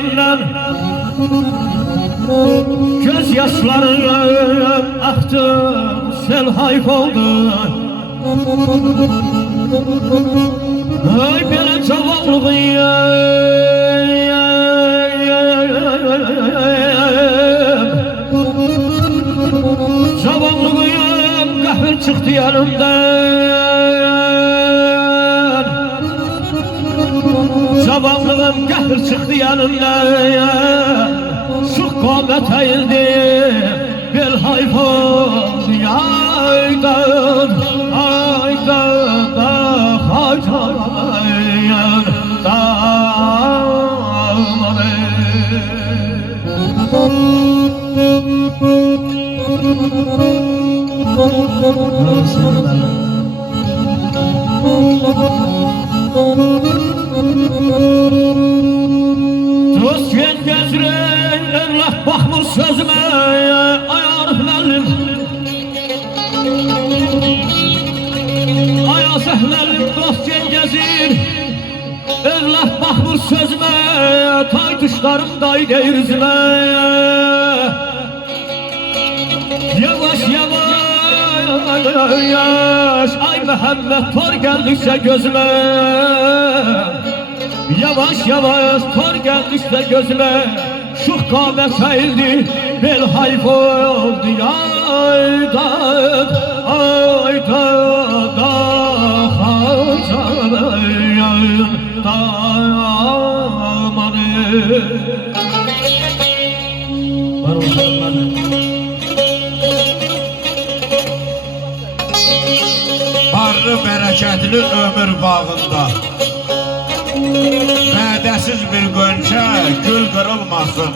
eylemden göz yaşlarım aktı, sel hayf oldu. Ay belə cavanlığım, cavanlığım qəhvir çıxdı yanımdan. Cavanlığım qəhvir çıxdı yanımdan. Şux qamət əyildi, bel hayf oldu. Aydan, aydan, aydan, dost gəzirən evlat baxmır sözümə, ay Arif müəllim, ay Asaf müəllim, dost gəzir evlat baxmır sözümə, tay tuşlarım day deyir üzümə. Yavaş yavaş ay Məhəmməd tor gəldikcə gözümə, yavaş yavaş tor gəldikcə gözümə, şux qamət əyildi, bel hayf oldu. Aydan, aydan, Barlı bərəkətli ömür bağında vədəsiz bir qönçə gül qırılmasın.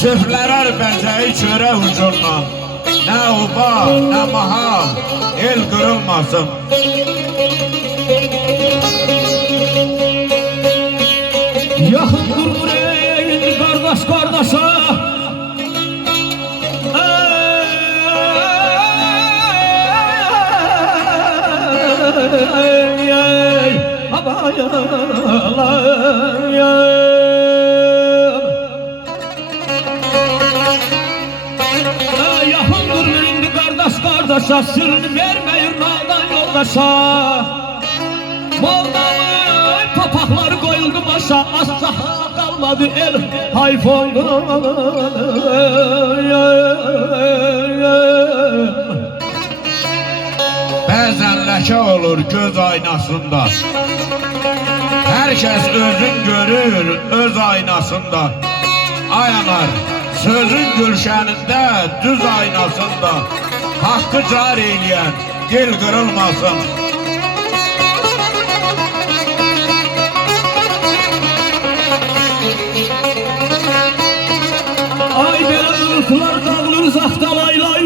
Süflərər bəzəyi çörə ucundan, nə uba, nə mahal, el qırılmasın. yaxın durmur indi qardaş qardaşa, yaxın durmur indi qardaş qardaşa, sırrını verməyir naldan yoldaşa. Moldavı papaqları qoyuldu başa, asla qalmadı el hayf oldu. Bəzən ləkə olur göz aynasında, hər kəs özün görür öz aynasında. Ayanar sözün gülşənində, düz aynasında, haqqı car eyləyən dil qırılmasın. Ay belə ırflar dağılır uzaqda lay lay,